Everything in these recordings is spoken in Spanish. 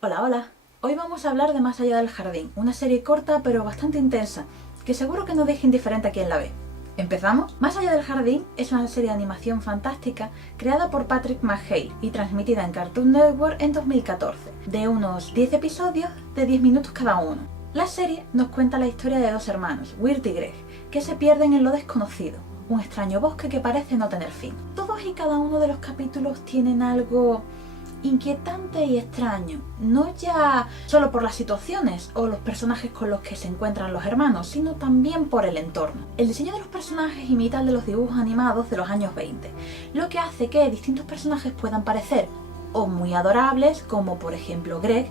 Hola, hola. Hoy vamos a hablar de Más allá del jardín, una serie corta pero bastante intensa, que seguro que no deja indiferente a quien la ve. ¿Empezamos? Más allá del jardín es una serie de animación fantástica creada por Patrick McHale y transmitida en Cartoon Network en 2014, de unos 10 episodios de 10 minutos cada uno. La serie nos cuenta la historia de dos hermanos, Wirt y Greg, que se pierden en lo desconocido, un extraño bosque que parece no tener fin. Todos y cada uno de los capítulos tienen algo inquietante y extraño, no ya solo por las situaciones o los personajes con los que se encuentran los hermanos, sino también por el entorno. El diseño de los personajes imita el de los dibujos animados de los años 20, lo que hace que distintos personajes puedan parecer o muy adorables, como por ejemplo Greg,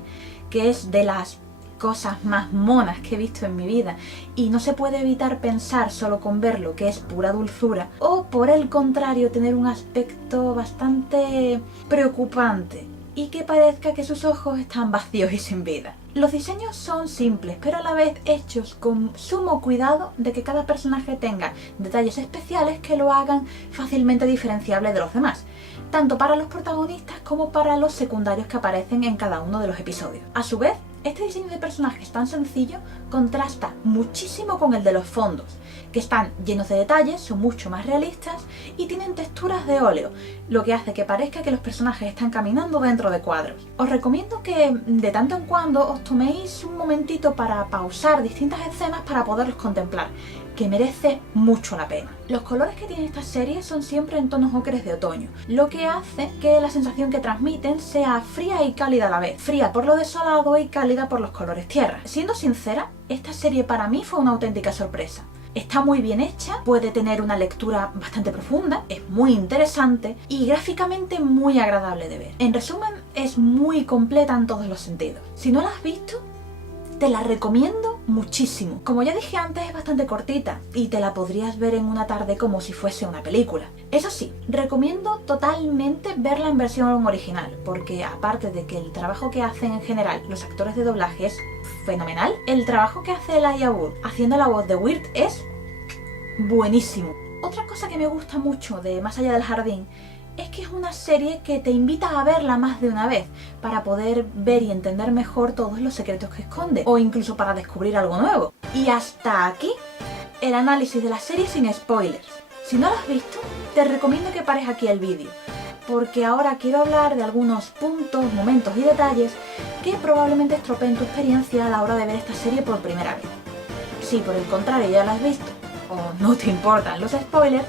que es de las cosas más monas que he visto en mi vida y no se puede evitar pensar solo con verlo que es pura dulzura, o por el contrario tener un aspecto bastante preocupante y que parezca que sus ojos están vacíos y sin vida. Los diseños son simples, pero a la vez hechos con sumo cuidado de que cada personaje tenga detalles especiales que lo hagan fácilmente diferenciable de los demás, tanto para los protagonistas como para los secundarios que aparecen en cada uno de los episodios. A su vez, este diseño de personajes tan sencillo contrasta muchísimo con el de los fondos, que están llenos de detalles, son mucho más realistas y tienen texturas de óleo, lo que hace que parezca que los personajes están caminando dentro de cuadros. Os recomiendo que de tanto en cuando os toméis un momentito para pausar distintas escenas para poderlos contemplar, que merece mucho la pena. Los colores que tiene esta serie son siempre en tonos ocres de otoño, lo que hace que la sensación que transmiten sea fría y cálida a la vez, fría por lo desolado y cálida por los colores tierra. Siendo sincera, esta serie para mí fue una auténtica sorpresa. Está muy bien hecha, puede tener una lectura bastante profunda, es muy interesante y gráficamente muy agradable de ver. En resumen, es muy completa en todos los sentidos. Si no la has visto, te la recomiendo muchísimo. Como ya dije antes, es bastante cortita y te la podrías ver en una tarde como si fuese una película. Eso sí, recomiendo totalmente verla en versión original, porque aparte de que el trabajo que hacen en general los actores de doblaje es fenomenal, el trabajo que hace Elijah Wood haciendo la voz de Wirt es buenísimo. Otra cosa que me gusta mucho de Más allá del jardín es que es una serie que te invita a verla más de una vez para poder ver y entender mejor todos los secretos que esconde, o incluso para descubrir algo nuevo. Y hasta aquí el análisis de la serie sin spoilers. Si no lo has visto, te recomiendo que pares aquí el vídeo, porque ahora quiero hablar de algunos puntos, momentos y detalles que probablemente estropeen tu experiencia a la hora de ver esta serie por primera vez. Si por el contrario ya la has visto o no te importan los spoilers,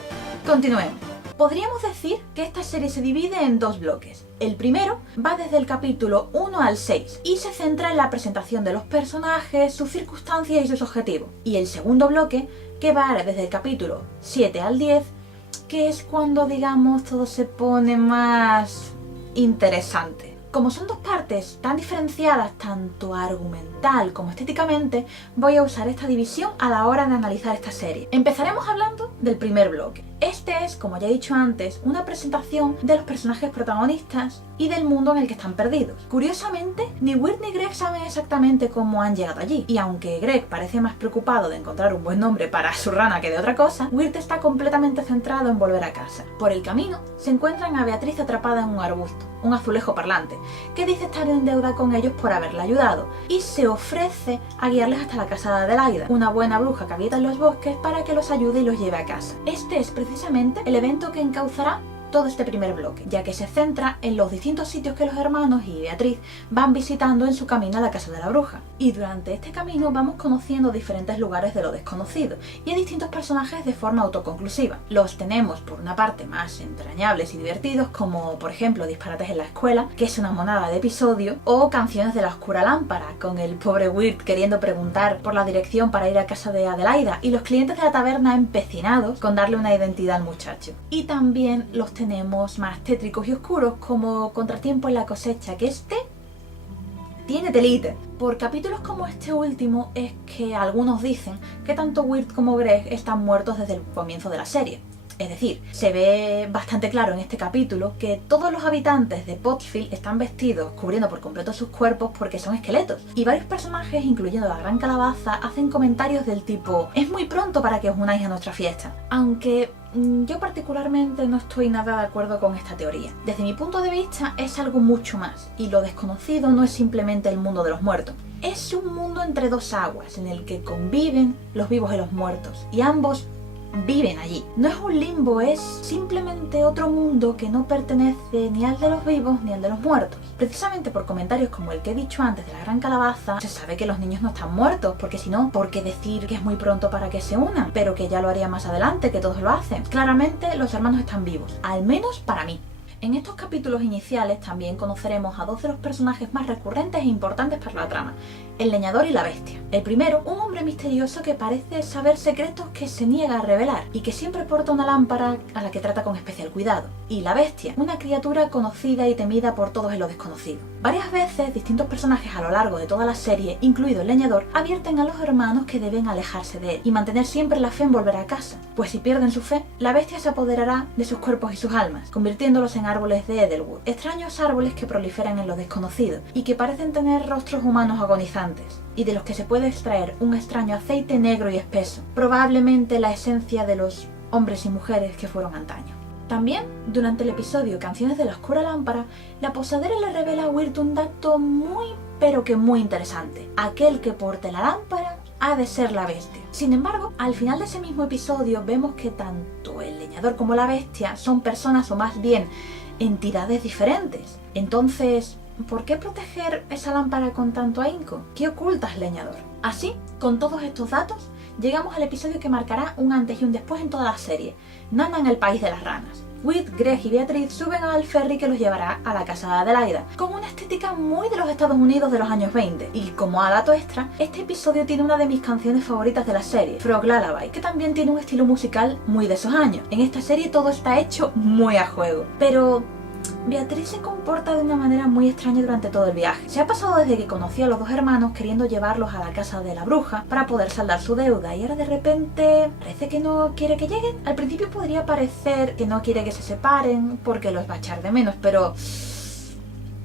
continuemos. Podríamos decir que esta serie se divide en dos bloques. El primero va desde el capítulo 1 al 6 y se centra en la presentación de los personajes, sus circunstancias y sus objetivos. Y el segundo bloque, que va desde el capítulo 7 al 10, que es cuando, digamos, todo se pone más interesante. Como son dos partes tan diferenciadas tanto argumental como estéticamente, voy a usar esta división a la hora de analizar esta serie. Empezaremos hablando del primer bloque. Este es, como ya he dicho antes, una presentación de los personajes protagonistas y del mundo en el que están perdidos. Curiosamente, ni Wirt ni Greg saben exactamente cómo han llegado allí, y aunque Greg parece más preocupado de encontrar un buen nombre para su rana que de otra cosa, Wirt está completamente centrado en volver a casa. Por el camino, se encuentran a Beatriz atrapada en un arbusto, un azulejo parlante, que dice estar en deuda con ellos por haberla ayudado, y se ofrece a guiarles hasta la casa de Adelaida, una buena bruja que habita en los bosques, para que los ayude y los lleve a casa. Este es precisamente el evento que encauzará todo este primer bloque, ya que se centra en los distintos sitios que los hermanos y Beatriz van visitando en su camino a la casa de la bruja. Y durante este camino vamos conociendo diferentes lugares de lo desconocido y a distintos personajes de forma autoconclusiva. Los tenemos por una parte más entrañables y divertidos, como por ejemplo Disparates en la escuela, que es una monada de episodio, o Canciones de la oscura lámpara, con el pobre Wirt queriendo preguntar por la dirección para ir a casa de Adelaida y los clientes de la taberna empecinados con darle una identidad al muchacho. Y también los tenemos más tétricos y oscuros, como Contratiempo en la cosecha, que este tiene telita. Por capítulos como este último es que algunos dicen que tanto Wirt como Greg están muertos desde el comienzo de la serie. Es decir, se ve bastante claro en este capítulo que todos los habitantes de Pottsfield están vestidos cubriendo por completo sus cuerpos porque son esqueletos. Y varios personajes, incluyendo la Gran Calabaza, hacen comentarios del tipo: es muy pronto para que os unáis a nuestra fiesta. Aunque yo particularmente no estoy nada de acuerdo con esta teoría. Desde mi punto de vista es algo mucho más, y lo desconocido no es simplemente el mundo de los muertos. Es un mundo entre dos aguas en el que conviven los vivos y los muertos, y ambos viven allí. No es un limbo, es simplemente otro mundo que no pertenece ni al de los vivos ni al de los muertos. Precisamente por comentarios como el que he dicho antes de la Gran Calabaza, se sabe que los niños no están muertos, porque si no, ¿por qué decir que es muy pronto para que se unan? Pero que ya lo haría más adelante, que todos lo hacen. Claramente los hermanos están vivos, al menos para mí. En estos capítulos iniciales también conoceremos a dos de los personajes más recurrentes e importantes para la trama: el leñador y la bestia. El primero, un hombre misterioso que parece saber secretos que se niega a revelar y que siempre porta una lámpara a la que trata con especial cuidado. Y la bestia, una criatura conocida y temida por todos en lo desconocido. Varias veces, distintos personajes a lo largo de toda la serie, incluido el leñador, advierten a los hermanos que deben alejarse de él y mantener siempre la fe en volver a casa, pues si pierden su fe, la bestia se apoderará de sus cuerpos y sus almas, convirtiéndolos en árboles de Edelwood, extraños árboles que proliferan en lo desconocido y que parecen tener rostros humanos agonizantes, y de los que se puede extraer un extraño aceite negro y espeso, probablemente la esencia de los hombres y mujeres que fueron antaño. También, durante el episodio Canciones de la Oscura Lámpara, la posadera le revela a Wirt un dato muy pero que muy interesante: aquel que porte la lámpara ha de ser la bestia. Sin embargo, al final de ese mismo episodio vemos que tanto el leñador como la bestia son personas, o más bien entidades diferentes. Entonces, ¿por qué proteger esa lámpara con tanto ahínco? ¿Qué ocultas, leñador? Así, con todos estos datos, llegamos al episodio que marcará un antes y un después en toda la serie: Nana en el País de las Ranas. Whit, Greg y Beatriz suben al ferry que los llevará a la casa de Adelaida, con una estética muy de los Estados Unidos de los años 20. Y como a dato extra, este episodio tiene una de mis canciones favoritas de la serie, Frog Lullaby, que también tiene un estilo musical muy de esos años. En esta serie todo está hecho muy a juego, pero Beatriz se comporta de una manera muy extraña durante todo el viaje. Se ha pasado desde que conoció a los dos hermanos queriendo llevarlos a la casa de la bruja para poder saldar su deuda, y ahora de repente parece que no quiere que lleguen. Al principio podría parecer que no quiere que se separen porque los va a echar de menos, pero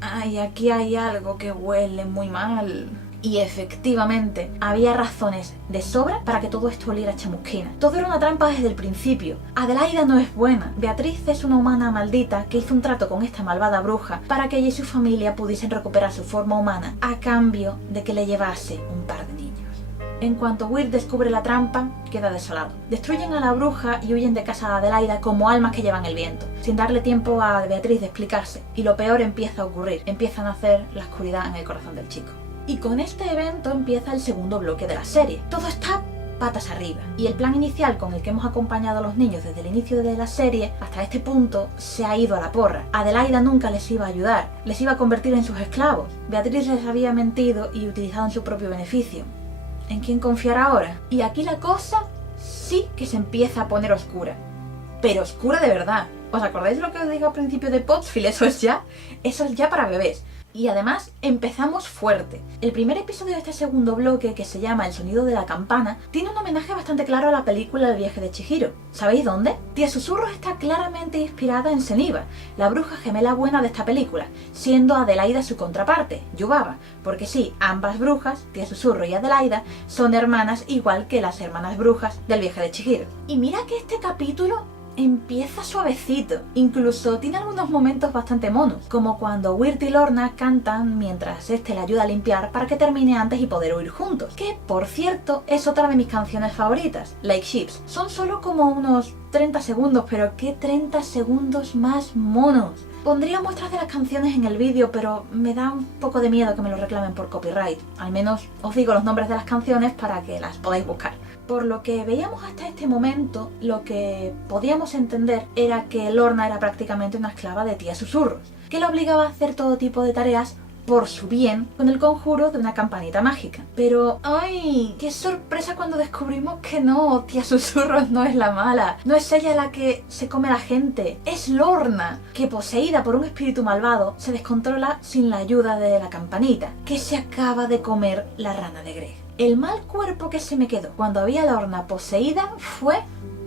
ay, aquí hay algo que huele muy mal. Y efectivamente, había razones de sobra para que todo esto oliera a chamusquina. Todo era una trampa desde el principio. Adelaida no es buena. Beatriz es una humana maldita que hizo un trato con esta malvada bruja para que ella y su familia pudiesen recuperar su forma humana a cambio de que le llevase un par de niños. En cuanto Weir descubre la trampa, queda desolado. Destruyen a la bruja y huyen de casa de Adelaida como almas que llevan el viento, sin darle tiempo a Beatriz de explicarse. Y lo peor empieza a ocurrir. Empieza a nacer la oscuridad en el corazón del chico. Y con este evento empieza el segundo bloque de la serie. Todo está patas arriba, y el plan inicial con el que hemos acompañado a los niños desde el inicio de la serie hasta este punto se ha ido a la porra. Adelaida nunca les iba a ayudar, les iba a convertir en sus esclavos. Beatriz les había mentido y utilizado en su propio beneficio. ¿En quién confiar ahora? Y aquí la cosa sí que se empieza a poner oscura. Pero oscura de verdad. ¿Os acordáis de lo que os dije al principio de Pottsfield? Eso es ya para bebés. Y además empezamos fuerte. El primer episodio de este segundo bloque, que se llama El sonido de la campana, tiene un homenaje bastante claro a la película El viaje de Chihiro. ¿Sabéis dónde? Tía Susurros está claramente inspirada en Zeniba, la bruja gemela buena de esta película, siendo Adelaida su contraparte, Yubaba, porque sí, ambas brujas, Tía Susurro y Adelaida, son hermanas igual que las hermanas brujas del viaje de Chihiro. Y mira que este capítulo empieza suavecito, incluso tiene algunos momentos bastante monos, como cuando Wirt y Lorna cantan mientras este le ayuda a limpiar para que termine antes y poder huir juntos, que por cierto es otra de mis canciones favoritas, Like Ships. Son solo como unos 30 segundos, pero qué 30 segundos más monos. Pondría muestras de las canciones en el vídeo, pero me da un poco de miedo que me lo reclamen por copyright. Al menos os digo los nombres de las canciones para que las podáis buscar. Por lo que veíamos hasta este momento, lo que podíamos entender era que Lorna era prácticamente una esclava de Tía Susurros, que la obligaba a hacer todo tipo de tareas por su bien con el conjuro de una campanita mágica. Pero ¡ay! ¡Qué sorpresa cuando descubrimos que no! Tía Susurros no es la mala, no es ella la que se come a la gente, es Lorna, que poseída por un espíritu malvado se descontrola sin la ayuda de la campanita, que se acaba de comer la rana de Greg. El mal cuerpo que se me quedó cuando había a Lorna poseída fue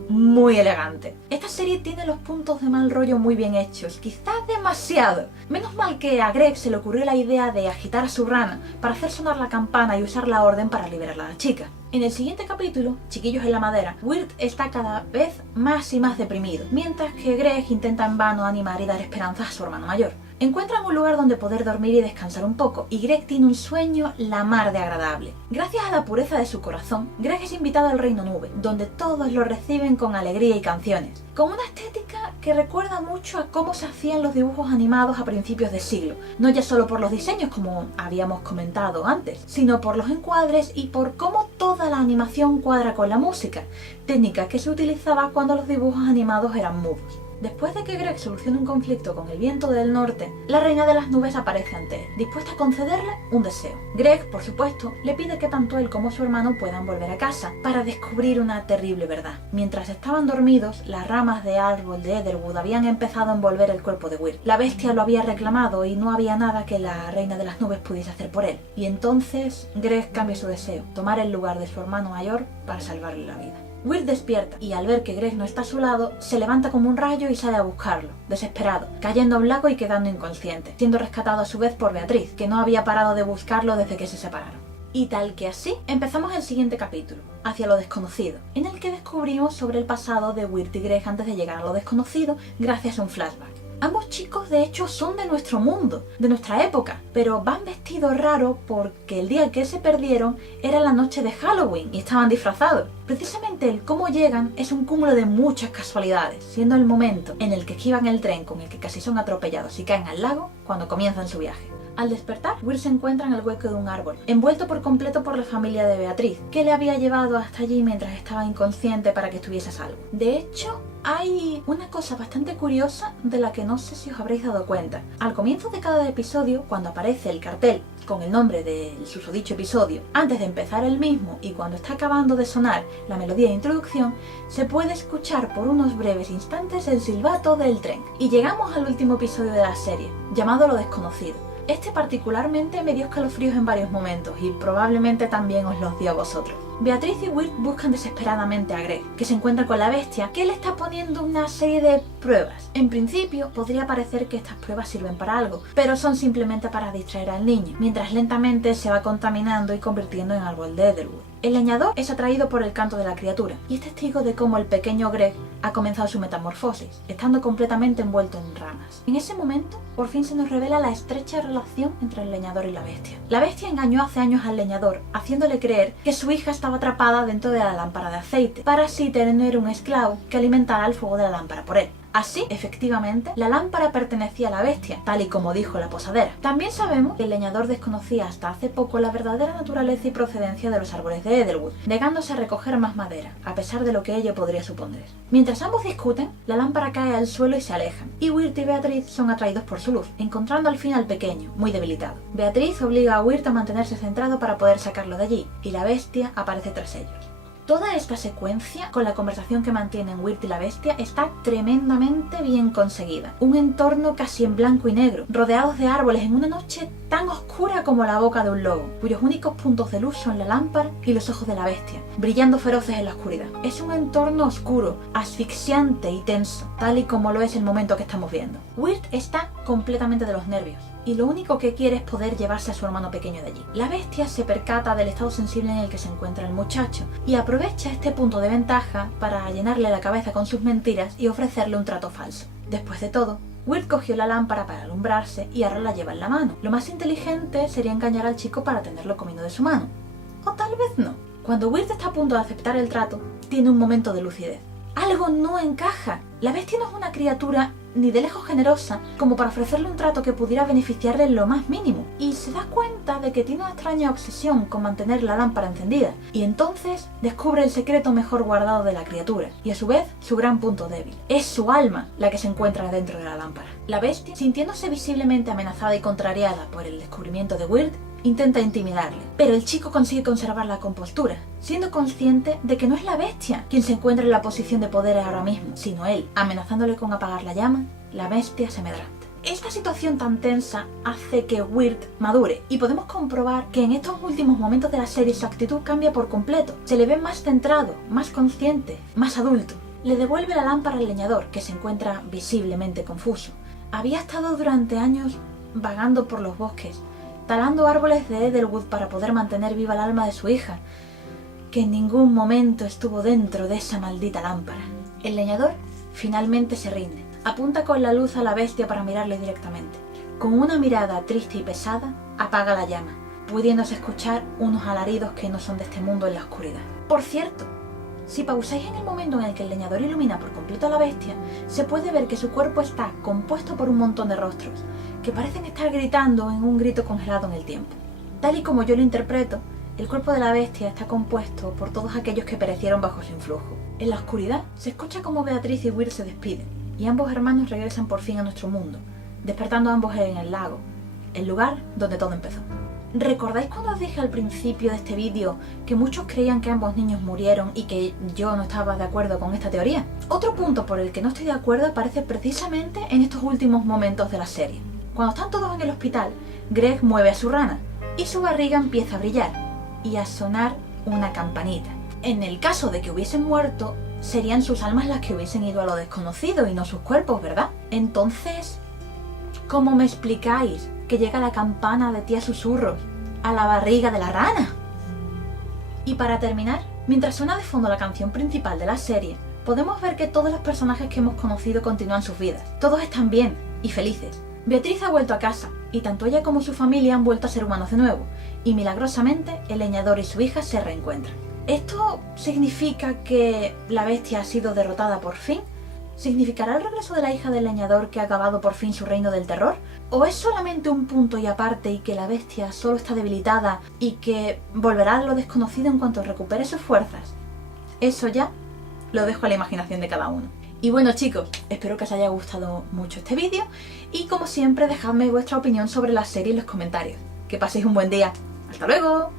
muy elegante. Esta serie tiene los puntos de mal rollo muy bien hechos, quizás demasiado. Menos mal que a Greg se le ocurrió la idea de agitar a su rana para hacer sonar la campana y usar la orden para liberar a la chica. En el siguiente capítulo, Chiquillos en la madera, Wirt está cada vez más y más deprimido, mientras que Greg intenta en vano animar y dar esperanzas a su hermano mayor. Encuentran un lugar donde poder dormir y descansar un poco, y Greg tiene un sueño la mar de agradable. Gracias a la pureza de su corazón, Greg es invitado al Reino Nube, donde todos lo reciben con alegría y canciones, con una estética que recuerda mucho a cómo se hacían los dibujos animados a principios de siglo, no ya solo por los diseños como habíamos comentado antes, sino por los encuadres y por cómo toda la animación cuadra con la música, técnica que se utilizaba cuando los dibujos animados eran mudos. Después de que Greg solucione un conflicto con el viento del norte, la reina de las nubes aparece ante él, dispuesta a concederle un deseo. Greg, por supuesto, le pide que tanto él como su hermano puedan volver a casa para descubrir una terrible verdad. Mientras estaban dormidos, las ramas de árbol de Etherwood habían empezado a envolver el cuerpo de Wirt. La bestia lo había reclamado y no había nada que la reina de las nubes pudiese hacer por él. Y entonces Greg cambia su deseo, tomar el lugar de su hermano mayor para salvarle la vida. Wirt despierta y al ver que Greg no está a su lado, se levanta como un rayo y sale a buscarlo, desesperado, cayendo a un lago y quedando inconsciente, siendo rescatado a su vez por Beatriz, que no había parado de buscarlo desde que se separaron. Y tal que así, empezamos el siguiente capítulo, Hacia lo desconocido, en el que descubrimos sobre el pasado de Wirt y Greg antes de llegar a lo desconocido gracias a un flashback. Ambos chicos de hecho son de nuestro mundo, de nuestra época, pero van vestidos raro porque el día que se perdieron era la noche de Halloween y estaban disfrazados. Precisamente el cómo llegan es un cúmulo de muchas casualidades, siendo el momento en el que esquivan el tren con el que casi son atropellados y caen al lago cuando comienzan su viaje. Al despertar, Wirt se encuentra en el hueco de un árbol, envuelto por completo por la familia de Beatriz, que le había llevado hasta allí mientras estaba inconsciente para que estuviese a salvo. De hecho, hay una cosa bastante curiosa de la que no sé si os habréis dado cuenta. Al comienzo de cada episodio, cuando aparece el cartel con el nombre del susodicho episodio, antes de empezar el mismo y cuando está acabando de sonar la melodía de introducción, se puede escuchar por unos breves instantes el silbato del tren. Y llegamos al último episodio de la serie, llamado Lo desconocido. Este particularmente me dio escalofríos en varios momentos y probablemente también os los dio a vosotros. Beatriz y Wirt buscan desesperadamente a Greg, que se encuentra con la bestia, que le está poniendo una serie de pruebas. En principio, podría parecer que estas pruebas sirven para algo, pero son simplemente para distraer al niño, mientras lentamente se va contaminando y convirtiendo en árbol de Etherwood. El leñador es atraído por el canto de la criatura y es testigo de cómo el pequeño Greg ha comenzado su metamorfosis, estando completamente envuelto en ramas. En ese momento, por fin se nos revela la estrecha relación entre el leñador y la bestia. La bestia engañó hace años al leñador, haciéndole creer que su hija estaba atrapada dentro de la lámpara de aceite, para así tener un esclavo que alimentara el fuego de la lámpara por él. Así, efectivamente, la lámpara pertenecía a la bestia, tal y como dijo la posadera. También sabemos que el leñador desconocía hasta hace poco la verdadera naturaleza y procedencia de los árboles de Etherwood, negándose a recoger más madera, a pesar de lo que ello podría suponer. Mientras ambos discuten, la lámpara cae al suelo y se alejan, y Wirt y Beatriz son atraídos por su luz, encontrando al fin al pequeño, muy debilitado. Beatriz obliga a Wirt a mantenerse centrado para poder sacarlo de allí, y la bestia aparece tras ellos. Toda esta secuencia, con la conversación que mantienen Wirt y la bestia, está tremendamente bien conseguida. Un entorno casi en blanco y negro, rodeados de árboles en una noche tan oscura como la boca de un lobo, cuyos únicos puntos de luz son la lámpara y los ojos de la bestia, brillando feroces en la oscuridad. Es un entorno oscuro, asfixiante y tenso, tal y como lo es el momento que estamos viendo. Wirt está completamente de los nervios, y lo único que quiere es poder llevarse a su hermano pequeño de allí. La bestia se percata del estado sensible en el que se encuentra el muchacho y aprovecha este punto de ventaja para llenarle la cabeza con sus mentiras y ofrecerle un trato falso. Después de todo, Wirt cogió la lámpara para alumbrarse y ahora la lleva en la mano. Lo más inteligente sería engañar al chico para tenerlo comiendo de su mano. O tal vez no. Cuando Wirt está a punto de aceptar el trato, tiene un momento de lucidez. Algo no encaja. La bestia no es una criatura ni de lejos generosa como para ofrecerle un trato que pudiera beneficiarle en lo más mínimo, y se da cuenta de que tiene una extraña obsesión con mantener la lámpara encendida, y entonces descubre el secreto mejor guardado de la criatura, y a su vez su gran punto débil. Es su alma la que se encuentra dentro de la lámpara. La bestia, sintiéndose visiblemente amenazada y contrariada por el descubrimiento de Wirt, intenta intimidarle, pero el chico consigue conservar la compostura, siendo consciente de que no es la bestia quien se encuentra en la posición de poder ahora mismo, sino él. Amenazándole con apagar la llama, la bestia se amedrenta. Esta situación tan tensa hace que Wirt madure, y podemos comprobar que en estos últimos momentos de la serie su actitud cambia por completo. Se le ve más centrado, más consciente, más adulto. Le devuelve la lámpara al leñador, que se encuentra visiblemente confuso. Había estado durante años vagando por los bosques, talando árboles de Ethelwood para poder mantener viva el alma de su hija, que en ningún momento estuvo dentro de esa maldita lámpara. El leñador finalmente se rinde. Apunta con la luz a la bestia para mirarle directamente. Con una mirada triste y pesada, apaga la llama, pudiéndose escuchar unos alaridos que no son de este mundo en la oscuridad. Por cierto, si pausáis en el momento en el que el leñador ilumina por completo a la bestia, se puede ver que su cuerpo está compuesto por un montón de rostros, que parecen estar gritando en un grito congelado en el tiempo. Tal y como yo lo interpreto, el cuerpo de la bestia está compuesto por todos aquellos que perecieron bajo su influjo. En la oscuridad se escucha como Beatriz y Weir se despiden, y ambos hermanos regresan por fin a nuestro mundo, despertando a ambos en el lago, el lugar donde todo empezó. ¿Recordáis cuando os dije al principio de este vídeo que muchos creían que ambos niños murieron y que yo no estaba de acuerdo con esta teoría? Otro punto por el que no estoy de acuerdo aparece precisamente en estos últimos momentos de la serie. Cuando están todos en el hospital, Greg mueve a su rana y su barriga empieza a brillar y a sonar una campanita. En el caso de que hubiesen muerto, serían sus almas las que hubiesen ido a lo desconocido y no sus cuerpos, ¿verdad? Entonces, ¿cómo me explicáis que llega la campana de tía susurros a la barriga de la rana? Y para terminar, mientras suena de fondo la canción principal de la serie, podemos ver que todos los personajes que hemos conocido continúan sus vidas. Todos están bien y felices. Beatriz ha vuelto a casa, y tanto ella como su familia han vuelto a ser humanos de nuevo, y milagrosamente el leñador y su hija se reencuentran. ¿Esto significa que la bestia ha sido derrotada por fin? ¿Significará el regreso de la hija del leñador que ha acabado por fin su reino del terror? ¿O es solamente un punto y aparte y que la bestia solo está debilitada y que volverá a lo desconocido en cuanto recupere sus fuerzas? Eso ya lo dejo a la imaginación de cada uno. Y bueno chicos, espero que os haya gustado mucho este vídeo y como siempre dejadme vuestra opinión sobre la serie en los comentarios. Que paséis un buen día. ¡Hasta luego!